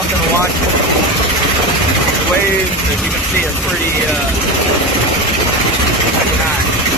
talking and watching. The waves, as you can see, are pretty nice.